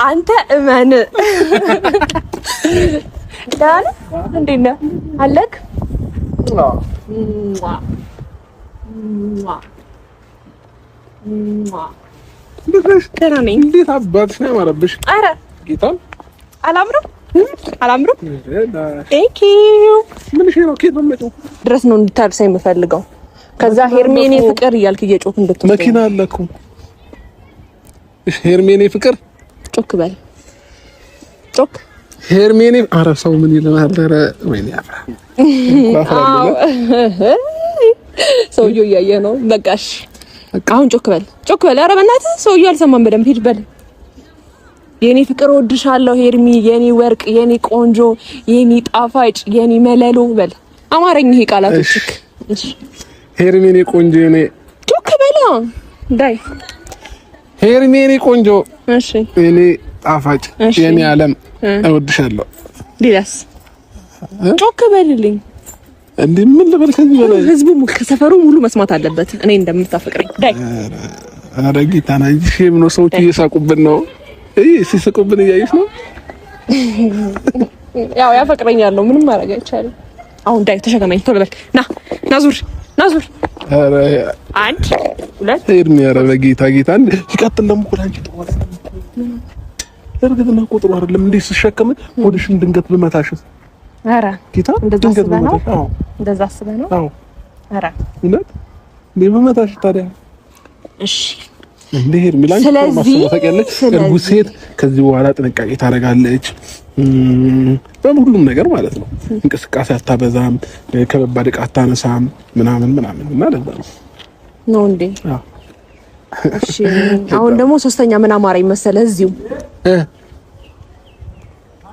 አንተ እመን ዳን እንዴና አለክ እንዴት አባትሽ ነው ያማረብሽ? ኧረ ጌታን አላምርም ቴንክ ዩ ምን ነው ከየት ነው የምመጣው ድረስ ነው እንድታርሰኝ የምፈልገው ከዛ ሄርሜኔ ፍቅር እያልክ እየጮክ እንድትወጣ መኪና አለኩ ሄርሜኔ ፍቅር ጮክ በል ጮክ ሄርሜኔ ኧረ ሰው ምን ይለናል ኧረ ወይኔ አፍራ ሰውዬው እያየ ነው በቃሽ አሁን ጮክ በል ኧረ በእናትህ ሰውዬው አልሰማም በደንብ ሂድ በል የኔ ፍቅር ወድሻለሁ ሄርሚ የኔ ወርቅ የኔ ቆንጆ የኔ ጣፋጭ የኔ መለሎ በል አማረኝ ይሄ ቃላቶች እሺ ሄርሜኔ ቆንጆ የኔ ጮክ በል ዳይ ሄርሜኔ ቆንጆ እሺ የኔ ጣፋጭ የኔ ዓለም እወድሻለሁ ዲላስ ጮክ በልልኝ እንዴ ምን ልበል ከዚህ በላይ ህዝቡ ከሰፈሩ ሙሉ መስማት አለበት እኔ እንደምታፈቅረኝ ዳይ ኧረ ጌታና እሺ ምን ነው ሰዎች እየሳቁብን ነው ሲስቁብን እያየሽ ነው ያው ያፈቅረኛል ነው ምንም ማድረግ አይቻልም አሁን ዳይ ተሸከመኝ ቶሎ በል ና ዙር ኧረ አንድ ሁለት ሄርሜ ኧረ በጌታ ይቀጥል ደግሞ ኮላንቺ ተዋለ እርግጥና ቁጥሩ አይደለም እንዴ ሲሸከም ወደሽን ድንገት ብመታሽስ ኧረ ጌታ ድንገት ብመታሽ እንደዛ አስበህ ነው አዎ ኧረ እውነት ብመታሽ ታዲያ እሺ እንዴ ሄርሜ ላንቺ ማስተዋወቂያለች እርጉዝ ሴት ከዚህ በኋላ ጥንቃቄ ታደርጋለች በሁሉም ነገር ማለት ነው እንቅስቃሴ አታበዛም ከባድ ዕቃ አታነሳም ምናምን እና ለዛ ነው እንዴ አዎ እሺ አሁን ደግሞ ሶስተኛ ምን አማረኝ መሰለህ እዚሁ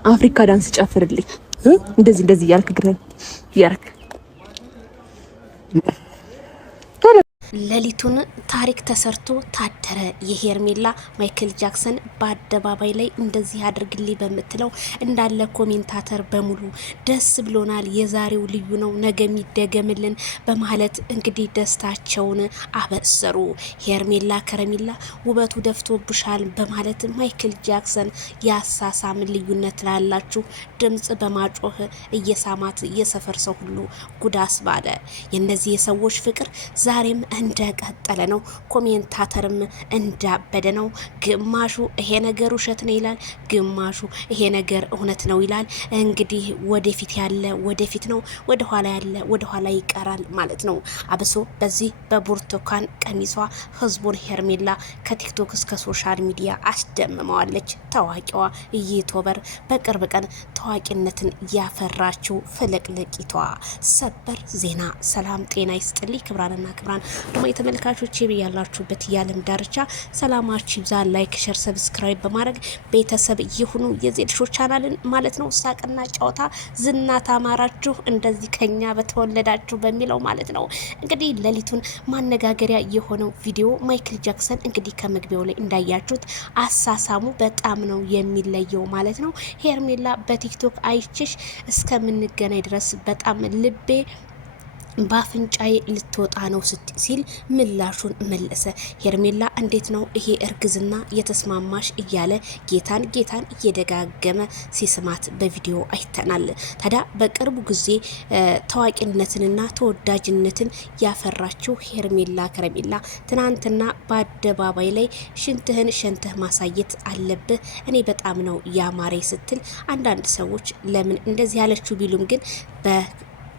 አፍሪካ ዳንስ ጨፍርልኝ እንደዚህ እያልክ ግረን ያርክ ሌሊቱን ታሪክ ተሰርቶ ታደረ የሄርሜላ ማይክል ጃክሰን በአደባባይ ላይ እንደዚህ አድርግልኝ በመትለው እንዳለ ኮሜንታተር በሙሉ ደስ ብሎናል የዛሬው ልዩ ነው ነገ የሚደገምልን በማለት እንግዲህ ደስታቸውን አበሰሩ ሄርሜላ ከረሜላ ውበቱ ደፍቶብሻል በማለት ማይክል ጃክሰን ያሳሳም ልዩነት ላላችሁ ድምጽ በማጮህ እየሳማት የሰፈር ሰው ሁሉ ጉዳስ ባለ የነዚህ የሰዎች ፍቅር ዛሬም እንደቀጠለ ነው ኮሜንታተርም እንዳበደ ነው ግማሹ ይሄ ነገር ውሸት ነው ይላል ግማሹ ይሄ ነገር እውነት ነው ይላል እንግዲህ ወደፊት ያለ ወደፊት ነው ወደ ኋላ ያለ ወደ ኋላ ይቀራል ማለት ነው አብሶ በዚህ በብርቱካን ቀሚሷ ህዝቡን ሄርሜላ ከቲክቶክ እስከ ሶሻል ሚዲያ አስደምመዋለች ታዋቂዋ ዩቲዩበር በቅርብ ቀን ታዋቂነትን ያፈራችው ፍልቅልቂቷ ሰበር ዜና ሰላም ጤና ይስጥልኝ ክብራንና ክብራን ደግሞ የተመልካቾች ያላችሁበት የዓለም ዳርቻ ሰላማችሁ ይብዛ ላይክ ሼር ሰብስክራይብ በማድረግ ቤተሰብ ይሁኑ የዜድ ሾው ቻናልን ማለት ነው ሳቅና ጨዋታ ዝና ታማራችሁ እንደዚህ ከኛ በተወለዳችሁ በሚለው ማለት ነው እንግዲህ ሌሊቱን ማነጋገሪያ የሆነው ቪዲዮ ማይክል ጃክሰን እንግዲህ ከመግቢያው ላይ እንዳያችሁት አሳሳሙ በጣም ነው የሚለየው ማለት ነው ሄርሜላ በቲክቶክ አይችሽ እስከምንገናኝ ድረስ በጣም ልቤ ባፍንጫይ ልትወጣ ነው ሲል ምላሹን መለሰ ሄርሜላ እንዴት ነው ይሄ እርግዝና የተስማማሽ እያለ ጌታን እየደጋገመ ሲስማት በቪዲዮ አይተናል ታዲያ በቅርቡ ጊዜ ታዋቂነትንና ተወዳጅነትን ያፈራችው ሄርሜላ ከረሜላ ትናንትና በአደባባይ ላይ ሽንትህን ሸንተህ ማሳየት አለብህ እኔ በጣም ነው ያማረ ስትል አንዳንድ ሰዎች ለምን እንደዚህ ያለችው ቢሉም ግን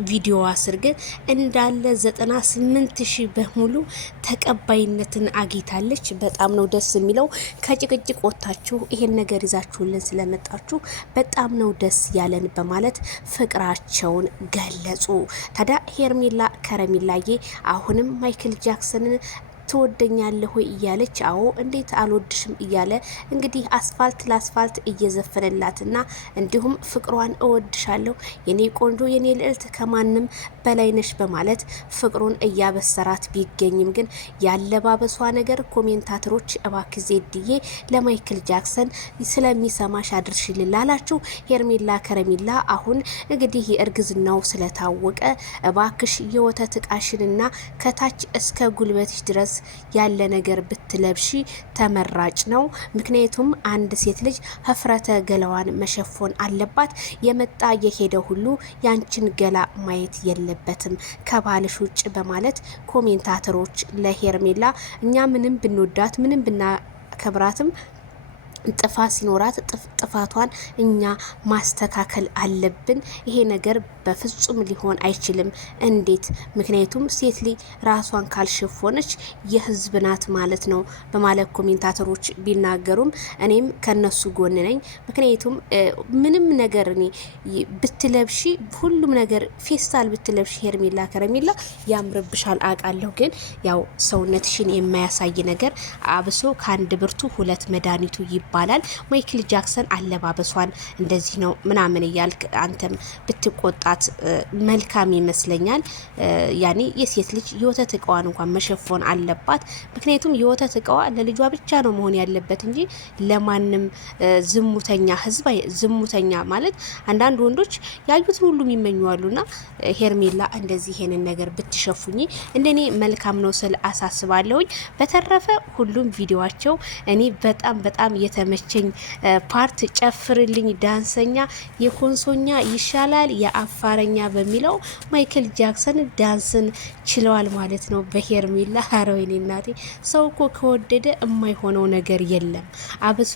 ቪዲዮ አስርገ እንዳለ 98,000 በሙሉ ተቀባይነትን አግኝታለች በጣም ነው ደስ የሚለው ከጭቅጭቅ ወጣችሁ ይሄን ነገር ይዛችሁልን ስለመጣችሁ በጣም ነው ደስ ያለን በማለት ፍቅራቸውን ገለጹ ታዲያ ሄርሜላ ከረሜላዬ አሁንም ማይክል ጃክሰንን ትወደኛለህ ሆይ እያለች አዎ እንዴት አልወድሽም እያለ እንግዲህ አስፋልት ለአስፋልት እየዘፈነላትና እንዲሁም ፍቅሯን እወድሻለሁ የኔ ቆንጆ የኔ ልዕልት ከማንም በላይ ነሽ በማለት ፍቅሩን እያበሰራት ቢገኝም ግን ያለባበሷ ነገር ኮሜንታተሮች እባክህ ዜድዬ ለማይክል ጃክሰን ስለሚሰማሽ አድርሽልኝ ላላችሁ ሄርሜላ ከረሜላ አሁን እንግዲህ የእርግዝናው ስለታወቀ እባክሽ የወተት ቃሽንና ከታች እስከ ጉልበትሽ ድረስ ያለ ነገር ብትለብሺ ተመራጭ ነው። ምክንያቱም አንድ ሴት ልጅ ሀፍረተ ገላዋን መሸፎን አለባት። የመጣ የሄደ ሁሉ ያንቺን ገላ ማየት የለበትም ከባልሽ ውጭ በማለት ኮሜንታተሮች ለሄርሜላ እኛ ምንም ብንወዳት ምንም ብናከብራትም ጥፋት ሲኖራት ጥፋቷን እኛ ማስተካከል አለብን። ይሄ ነገር በፍጹም ሊሆን አይችልም። እንዴት? ምክንያቱም ሴት ልጅ ራሷን ካልሸፎነች የህዝብ ናት ማለት ነው በማለት ኮሜንታተሮች ቢናገሩም እኔም ከነሱ ጎን ነኝ። ምክንያቱም ምንም ነገር እኔ ብትለብሺ ሁሉም ነገር ፌስታል ብትለብሺ ሄርሜላ ከረሜላ ያምርብሻል አውቃለሁ። ግን ያው ሰውነትሽን የማያሳይ ነገር አብሶ ከአንድ ብርቱ ሁለት መድኃኒቱ ይባላል። ማይክል ጃክሰን አለባበሷን እንደዚህ ነው ምናምን እያልክ አንተም ብትቆጣት መልካም ይመስለኛል። ያኔ የሴት ልጅ የወተት እቃዋን እንኳን መሸፎን አለባት። ምክንያቱም የወተት እቃዋ ለልጇ ብቻ ነው መሆን ያለበት እንጂ ለማንም ዝሙተኛ ህዝብ ዝሙተኛ ማለት አንዳንድ ወንዶች ያዩትን ሁሉ ይመኙዋሉና ሄርሜላ እንደዚህ ይሄንን ነገር ብትሸፉኝ እንደኔ መልካም ነው ስል አሳስባለሁኝ። በተረፈ ሁሉም ቪዲዮአቸው እኔ በጣም የተመቸኝ ፓርት ጨፍርልኝ ዳንሰኛ የኮንሶኛ ይሻላል የአፋረኛ በሚለው ማይክል ጃክሰን ዳንስን ችለዋል ማለት ነው በሄርሜላ። ኧረ ወይኔ እናቴ ሰው እኮ ከወደደ የማይሆነው ነገር የለም። አብሶ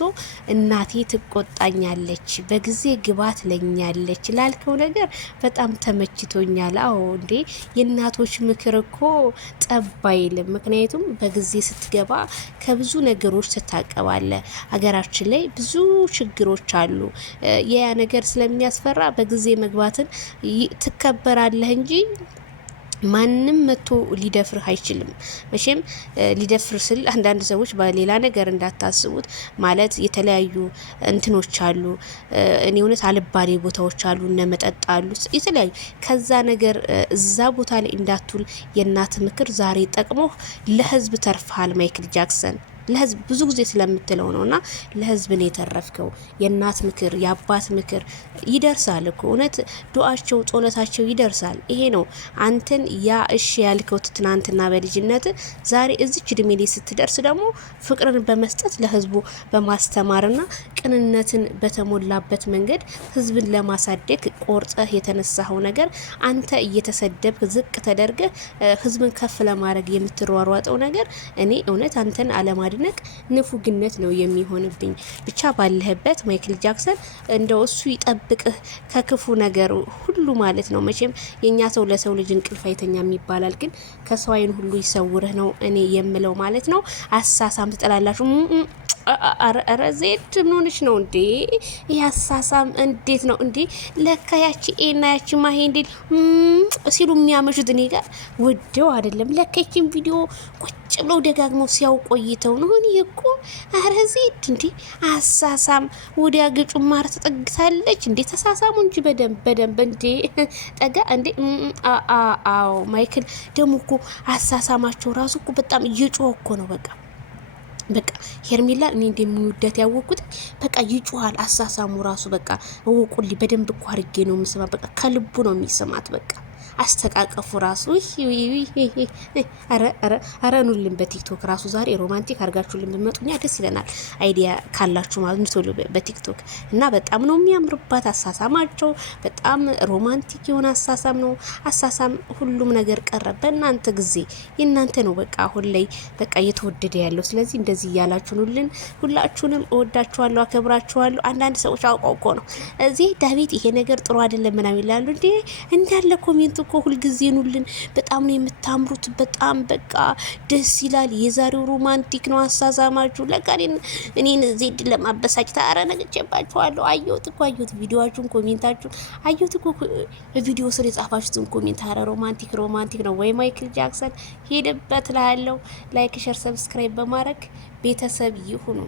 እናቴ ትቆጣኛለች በጊዜ ግባት ለኛለች ላልከው ነገር በጣም ተመችቶኛል። አዎ እንዴ የእናቶች ምክር እኮ ጠብ አይልም። ምክንያቱም በጊዜ ስትገባ ከብዙ ነገሮች ትታቀባለ። ሀገራችን ላይ ብዙ ችግሮች አሉ። ያ ነገር ስለሚያስፈራ በጊዜ መግባትን ትከበራለህ እንጂ ማንም መቶ ሊደፍርህ አይችልም። መቼም ሊደፍር ስል አንዳንድ ሰዎች በሌላ ነገር እንዳታስቡት ማለት የተለያዩ እንትኖች አሉ። እኔ እውነት አልባሌ ቦታዎች አሉ እነ መጠጥ አሉ የተለያዩ ከዛ ነገር እዛ ቦታ ላይ እንዳትውል የእናት ምክር ዛሬ ጠቅሞ ለህዝብ ተርፈሃል ማይክል ጃክሰን። ለህዝብ ብዙ ጊዜ ስለምትለው ነውና ለህዝብ ነው የተረፍከው። የእናት ምክር የአባት ምክር ይደርሳል እኮ እውነት ዱአቸው ጸሎታቸው ይደርሳል። ይሄ ነው አንተን ያ እሺ ያልከው ትናንትና በልጅነት ዛሬ እዚች እድሜ ላይ ስትደርስ ደግሞ ፍቅርን በመስጠት ለህዝቡ በማስተማርና ቅንነትን በተሞላበት መንገድ ህዝብን ለማሳደግ ቆርጠህ የተነሳኸው ነገር አንተ እየተሰደብክ ዝቅ ተደርገህ ህዝብን ከፍ ለማድረግ የምትሯሯጠው ነገር እኔ እውነት አንተን አለማድነቅ ንፉግነት ነው የሚሆንብኝ። ብቻ ባለህበት ማይክል ጃክሰን እንደው እሱ ይጠብቅህ ከክፉ ነገር ሁሉ ማለት ነው። መቼም የኛ ሰው ለሰው ልጅ እንቅልፍ አይተኛም ይባላል፣ ግን ከሰው አይን ሁሉ ይሰውርህ ነው እኔ የምለው ማለት ነው። አሳሳም ትጠላላችሁ። አረ ዜድ ምን ሆነሽ ነው እንዴ? ያሳሳም እንዴት ነው እንዴ? ለካ ያቺ ኤና ያቺ ማሄ እንዴት ሲሉ የሚያመሹት እኔ ጋር ወደው አይደለም። ለካ ይቺን ቪዲዮ ቁጭ ብለው ደጋግመው ሲያው ቆይተው ነው። እኔ እኮ አረ ዜድ እንዴ አሳሳም ወዲያ ግጩ ማር ተጠግታለች እንዴ? ተሳሳሙ እንጂ በደንብ እንዴ ጠጋ እንዴ። አዎ ማይክል ደግሞ እኮ አሳሳማቸው ራሱ እኮ በጣም እየጮኸ እኮ ነው። በቃ ሄርሜላ እኔ እንደሚወዳት ያወቁት በቃ ይጮሃል። አሳሳሙ ራሱ በቃ እወቁልኝ በደንብ እኮ አድርጌ ነው የምሰማ። በቃ ከልቡ ነው የሚሰማት። በቃ አስተቃቀፉ ራሱ አረ ኑልን በቲክቶክ ራሱ ዛሬ ሮማንቲክ አድርጋችሁልን ብትመጡኛ ደስ ይለናል። አይዲያ ካላችሁ ማለት ነው በቲክቶክ እና በጣም ነው የሚያምርባት አሳሳማቸው። በጣም ሮማንቲክ የሆነ አሳሳም ነው። አሳሳም ሁሉም ነገር ቀረ በእናንተ ጊዜ የእናንተ ነው። በቃ አሁን ላይ በቃ እየተወደደ ያለው። ስለዚህ እንደዚህ እያላችሁ ኑልን። ሁላችሁንም እወዳችኋለሁ፣ አከብራችኋለሁ። አንዳንድ ሰዎች አውቀው እኮ ነው እዚህ ዳዊት ይሄ ነገር ጥሩ አይደለም ምናምን ይላሉ። እንዴ እንዳለ ኮሜንት እኮ ሁልጊዜ ኑልን። በጣም ነው የምታምሩት። በጣም በቃ ደስ ይላል። የዛሬው ሮማንቲክ ነው አሳሳማችሁ። ለካ እኔን ዜድ ለማበሳጭት አረነግጬባችኋለሁ። አየሁት ቪዲዮአችሁን ኮሜንታችሁን አየሁት እኮ ቪዲዮ ስር የጻፋችሁትን ኮሜንት። አረ ሮማንቲክ ነው ወይ ማይክል ጃክሰን ሄደበት ላለው ላይክ ሸር ሰብስክራይብ በማድረግ ቤተሰብ ይሁኑ።